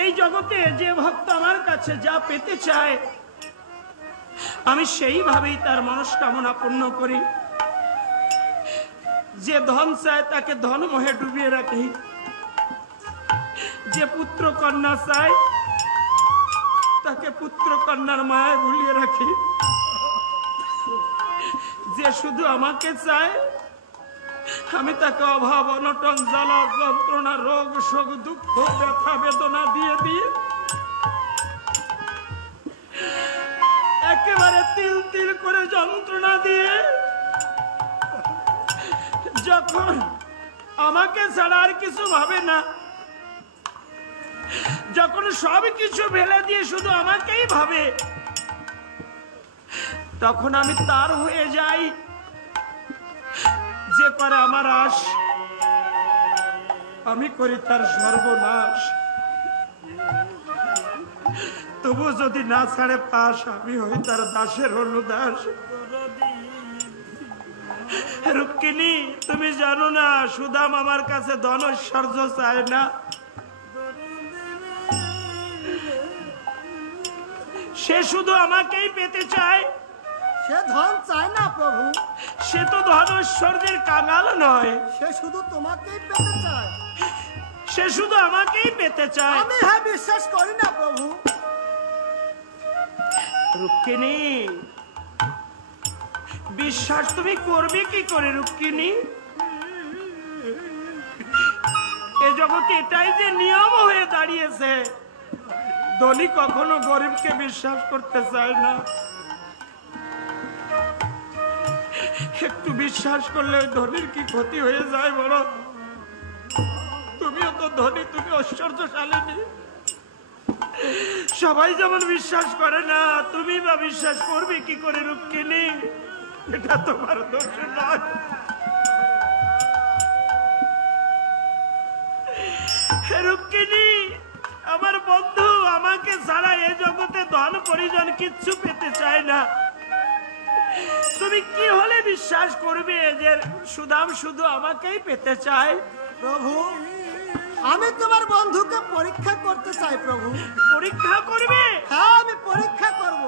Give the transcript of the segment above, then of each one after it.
এই জগতে যে ভক্ত আমার কাছে যা পেতে চায় আমি সেইভাবেই তার মনস্কামনা পূর্ণ করি। যে ধন চায় তাকে ধন মোহে ডুবিয়ে রাখি, যে পুত্র কন্যা চায় তাকে পুত্র কন্যার মায়ায় ভুলিয়ে রাখি, যে শুধু আমাকে চায় আমি তাকে অভাব অনটন জ্বালা যন্ত্রণা রোগ শোক দুঃখ ব্যথা বেদনা দিয়ে দিয়ে একেবারে তিল তিল করে যন্ত্রণা দিয়ে যখন আমাকে ছাড়া আর কিছু ভাবে না, যখন সব কিছু ফেলে দিয়ে শুধু আমাকেই ভাবে, তখন আমি তার হয়ে যাই। যে করে আমার আশ আমি করি তার সর্বনাশ। তবু যদি না ছাড়ে পাশ আমি হই তার দাসের অনুদাস। রুক্মিণী তুমি জানো না সুদাম আমার কাছে ধন ঐশ্বর্য চায় না, সে শুধু আমাকেই পেতে চায়। সে ধন চায় না প্রভু, সে তো ধন ঐশ্বর্যের কাঙাল নয়, সে শুধু তোমাকেই পেতে চায়, সে শুধু আমাকেই পেতে চায়। আমি হ্যাঁ বিশ্বাস করি না প্রভু। রুক্মিণী বিশ্বাস তুমি করবে কি করে রুক্মিণী? এ জগতে এটাই যে নিয়ম হয়ে দাঁড়িয়েছে, ধনী কখনো গরিবকে বিশ্বাস করতে চায় না। একটু বিশ্বাস করলে ধনীর কি ক্ষতি হয়ে যায় বড়? তুমিও তো ধনী, তুমি ঐশ্বর্যশালিনী, সবাই যেমন বিশ্বাস করে না তুমি বা বিশ্বাস করবে কি করে রুক্মিণী? এটা তোমার দোষ নয়। রুক্মিণী আমার বন্ধু আমাকে ছাড়া এ জগতে ধন পরিজন কিচ্ছু পেতে চায় না। তুমি কি হলে বিশ্বাস করবে যে সুদাম শুধু আমাকেই পেতে চায়? প্রভু আমি তোমার বন্ধুকে পরীক্ষা করতে চাই প্রভু। পরীক্ষা করবে? হ্যাঁ আমি পরীক্ষা করব।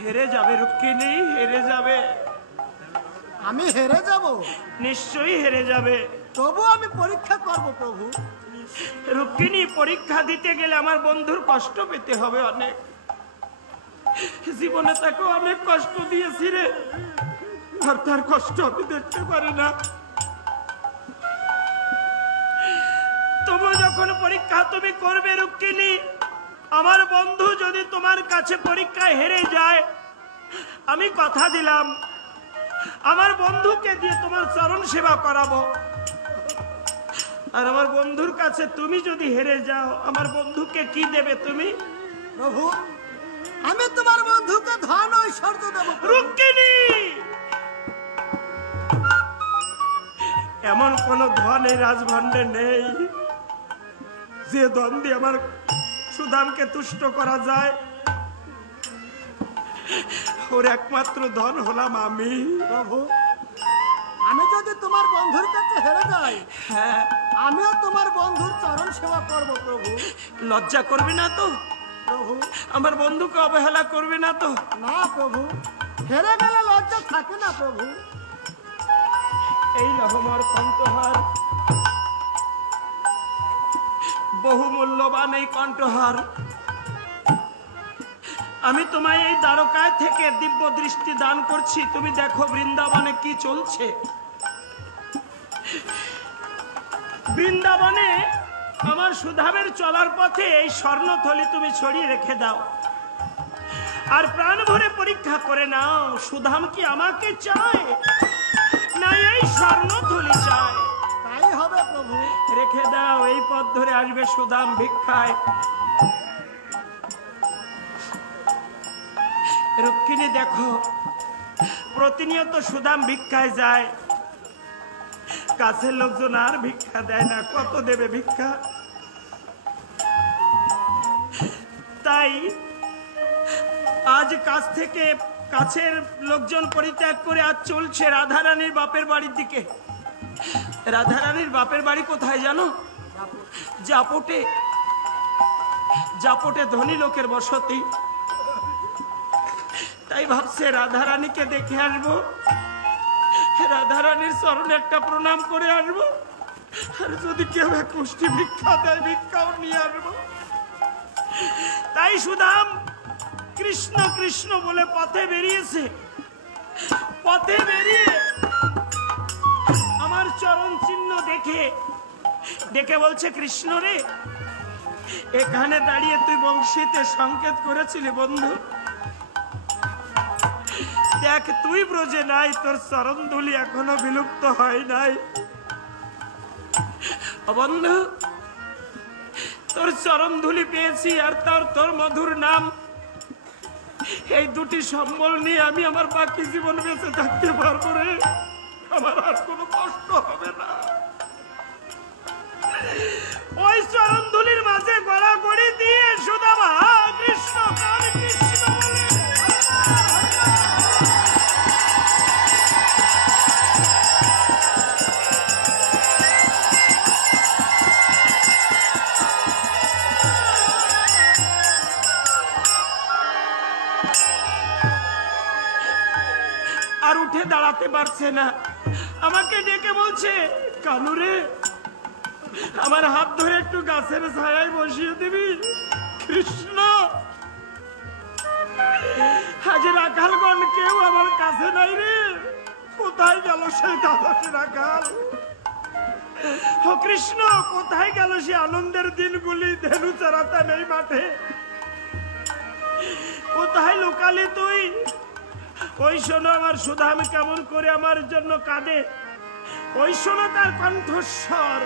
হেরে যাবে রুক্মিণী, হেরে যাবে। আমি হেরে যাব? নিশ্চয়ই হেরে যাবে। তবু আমি পরীক্ষা করব প্রভু। রুক্মিণী পরীক্ষা দিতে গেলে আমার বন্ধুর কষ্ট পেতে হবে অনেক। জীবনে তাকে অনেক কষ্ট দিয়েছি রে, আর তার কষ্ট আমি দেখতে পারি না। তবু যখন পরীক্ষা তুমি করবে রুক্মিণী, আমার বন্ধু যদি তোমার কাছে পরীক্ষায় হেরে যায়, আমি কথা দিলাম আমার বন্ধুকে দিয়ে তোমার চরণ সেবা করাবো। আর আমার বন্ধুর কাছে তুমি যদি হেরে যাও, আমার বন্ধুকে কি দেবে তুমি? প্রভু আমি তোমার বন্ধুকে ধন ঐশ্বর্য দেব। রুক্মিণী এমন কোন ধন এই রাজভাণ্ডে নেই যে ধন দিয়ে আমার সুদামকে তুষ্ট করা যায়। ওর একমাত্র ধন হলাম আমি। প্রভু আমি যদি তোমার বন্ধুর কাছে হেরে যাই, হ্যাঁ আমিও তোমার বন্ধুর চরণ সেবা করব প্রভু। লজ্জা করবে না তো? প্রভু আমার বন্ধুকে অবহেলা করবে না তো? না প্রভু, হেরে গেলে লজ্জা থাকে না প্রভু। এই লহমর কণ্ঠহার, বহু মূল্যবান এই কণ্ঠহার, আমি তোমায় এই দ্বারকায় থেকে দিব্য দৃষ্টি দান করছি। তুমি দেখো বৃন্দাবনে কি চলছে। বৃন্দাবনে আমার সুধামের চলার পথে এই স্বর্ণথলি তুমি ছড়িয়ে রেখে দাও, আর প্রাণ ভরে পরীক্ষা করে নাও সুধাম কি আমাকে চায় না এই স্বর্ণথলি চায়। তাই হবে প্রভু। রেখে দাও, এই পথ ধরে আসবে সুধাম ভিক্ষায়। রুক্মিণী দেখো প্রতিনিয়ত সুদাম ভিক্ষায় যায়, কাছের লোকজন আর ভিক্ষা দেয় না, কত দেবে ভিক্ষা? তাই আজ কাছ থেকে কাছের লোকজন পরিত্যাগ করে আজ চলছে রাধারানীর বাপের বাড়ির দিকে। রাধারানীর বাপের বাড়ি কোথায় জানো? জাপটে। জাপটে ধনী লোকের বসতি, তাই ভাবছে রাধারানীকে দেখে আসবো, রাধারানীর চরণে একটা প্রণাম করে আসবো, আর যদি কেউ এক মুষ্টি ভিক্ষা দেয় ভিক্ষাও নিয়ে আসবো। তাই সুদাম কৃষ্ণ কৃষ্ণ বলে পথে বেরিয়েছে। পথে বেরিয়ে আমার চরণ চিহ্ন দেখে দেখে বলছে, কৃষ্ণ রে, এখানে দাঁড়িয়ে তুই বংশীতে সংকেত করেছিলি বন্ধু, দেখ তুই ব্রজে নাই, তোর চরণ ধুলি এখনো বিলুপ্ত হয় নাই। বন্ধু, তোর চরণ ধুলি পেয়েছি আর তোর মধুর নাম, এই দুটি সম্বল নিয়ে আমি আমার বাকি জীবন বেঁচে থাকতে পারবো রে, আমার আর কোনো কষ্ট হবে না। ওই চরণ ধুলির মাঝে গড়াগড়ি দিয়ে সুদামা কৃষ্ণ কৃষ্ণ বলে আর উঠে দাঁড়াতে পারছে না। আমাকে ডেকে বলছে, কানু রে, আমার হাত ধরে একটু গাছের ছায়ায় বসিয়ে দিবি। কৃষ্ণ, আজ রাখালগণ কেউ আমার কাছে নাই রে, কোথায় গেল সেই দাদাসী রাখাল? ও কৃষ্ণ, কোথায় গেল সে আনন্দের দিনগুলি, ধেনু চড়াতাম এই মাঠে, কোথায় লুকালি তুই? ওই শোনো আমার সুধাম কেমন করে আমার জন্য কাঁদে, ওই শোনো তার কণ্ঠস্বর।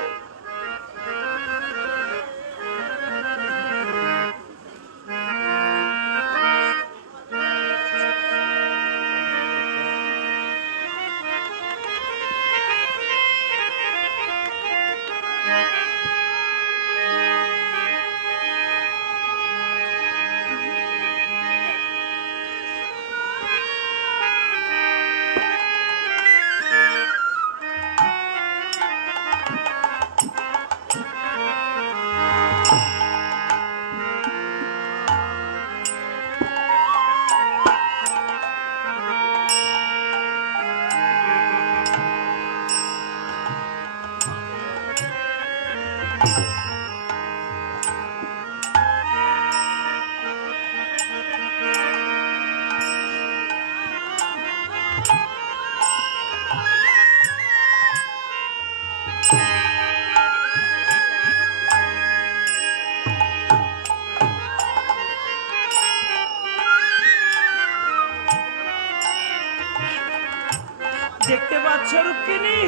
দেখতে পাচ্ছ রুক্মিণী,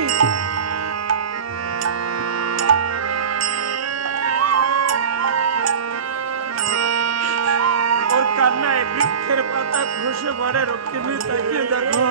ওর কান্নায় বৃক্ষের পাতা খসে পড়ে। রুক্মিণী তাকিয়ে দেখো,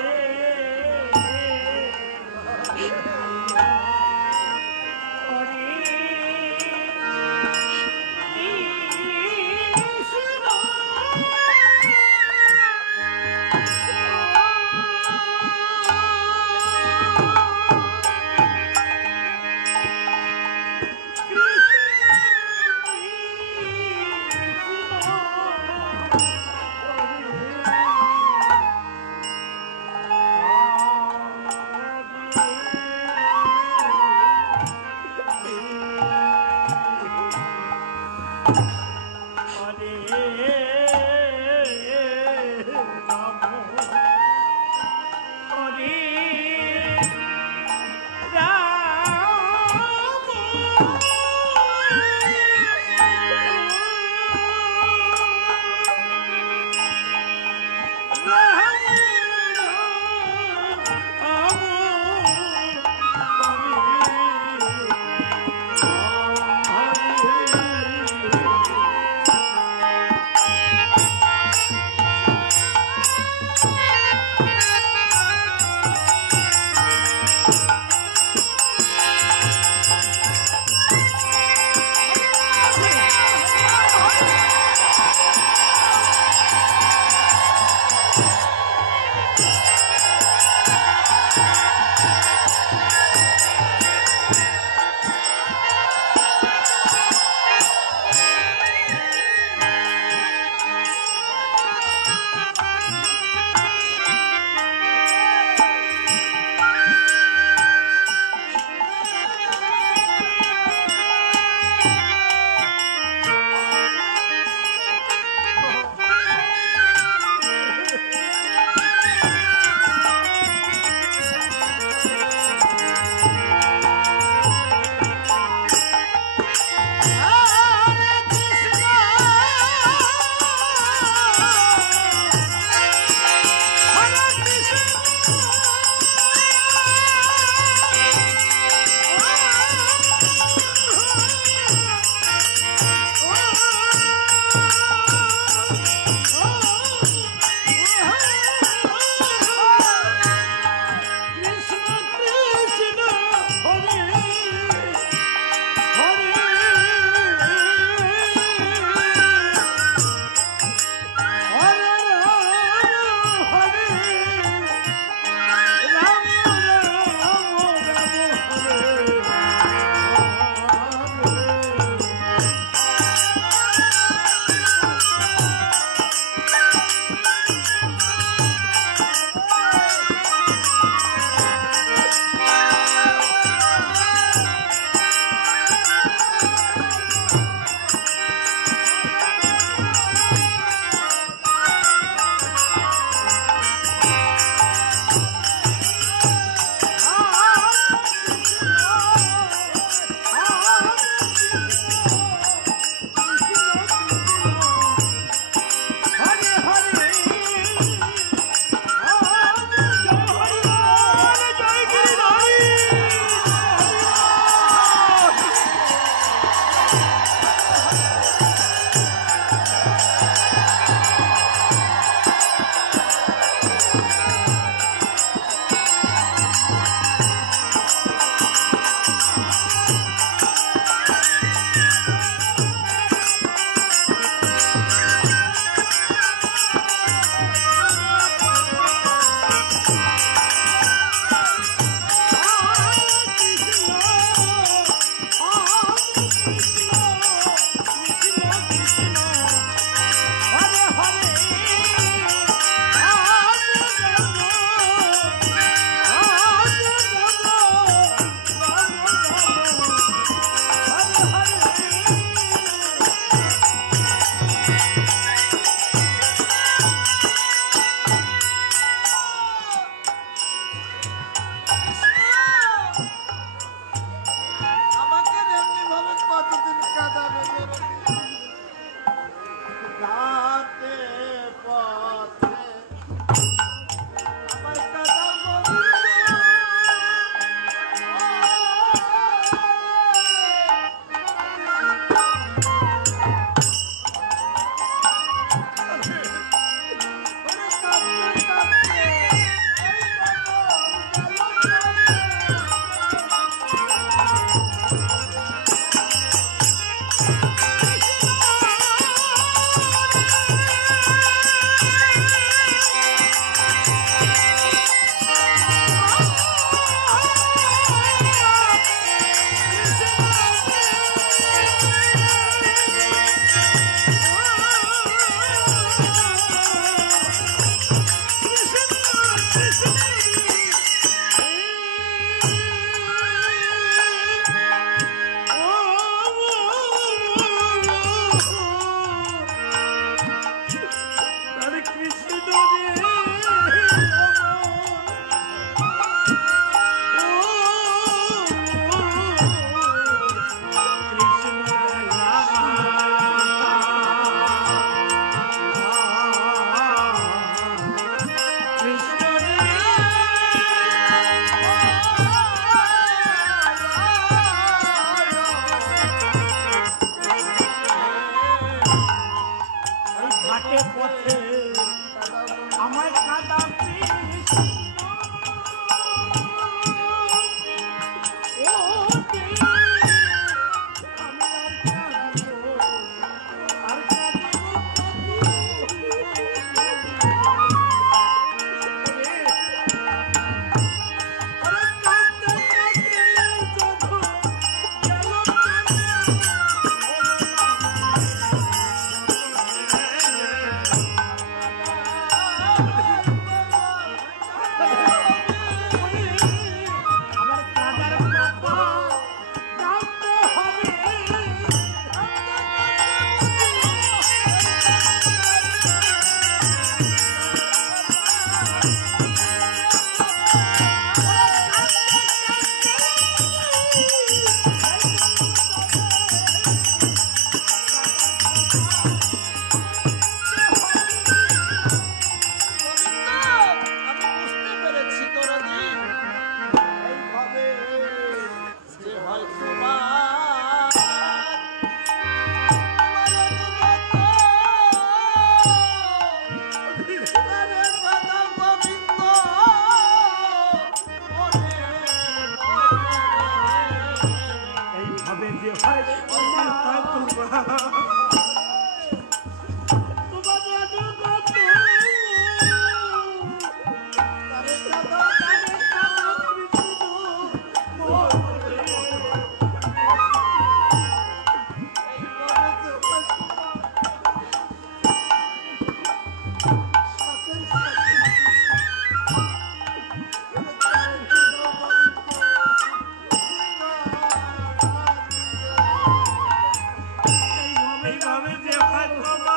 এইভাবে যে হয় বাবা